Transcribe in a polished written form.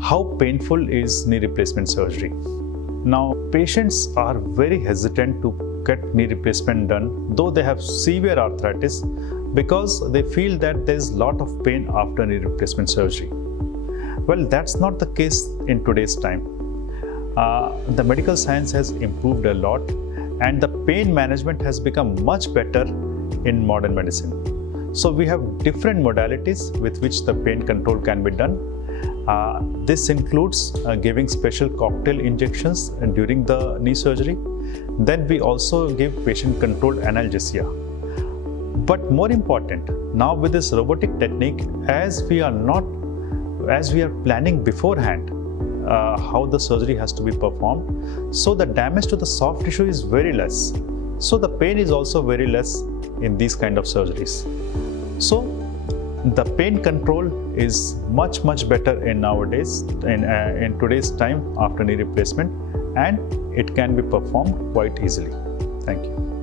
How painful is knee replacement surgery? Now, patients are very hesitant to get knee replacement done, though they have severe arthritis, because they feel that there is a lot of pain after knee replacement surgery. Well, that's not the case in today's time. The medical science has improved a lot, and the pain management has become much better in modern medicine. So we have different modalities with which the pain control can be done. This includes giving special cocktail injections during the knee surgery. Then we also give patient-controlled analgesia. But more important, now with this robotic technique, as we are planning beforehand how the surgery has to be performed, so the damage to the soft tissue is very less. So the pain is also very less in these kind of surgeries. So the pain control is much better in nowadays, in today's time after knee replacement, and it can be performed quite easily. Thank you.